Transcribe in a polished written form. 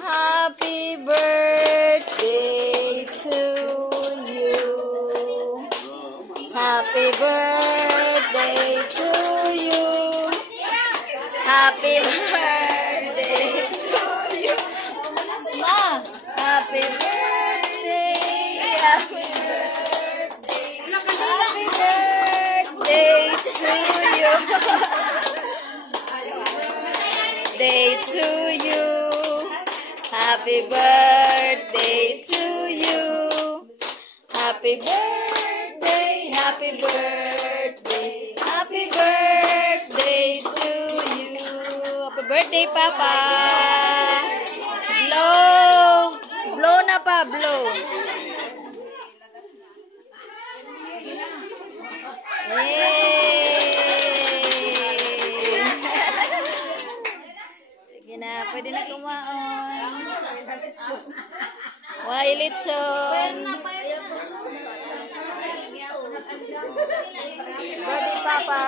Happy birthday to you. Happy birthday to you. Happy birthday to you. Ma, happy birthday. Happy birthday. Happy birthday to you. Day to you. Happy birthday to you. Happy birthday, happy birthday, happy birthday to you. Happy birthday, Papa. Blow. Blow na pa, blow. Yay! Sige na, pwede na kumaon. Why litson? Birthday, Papa.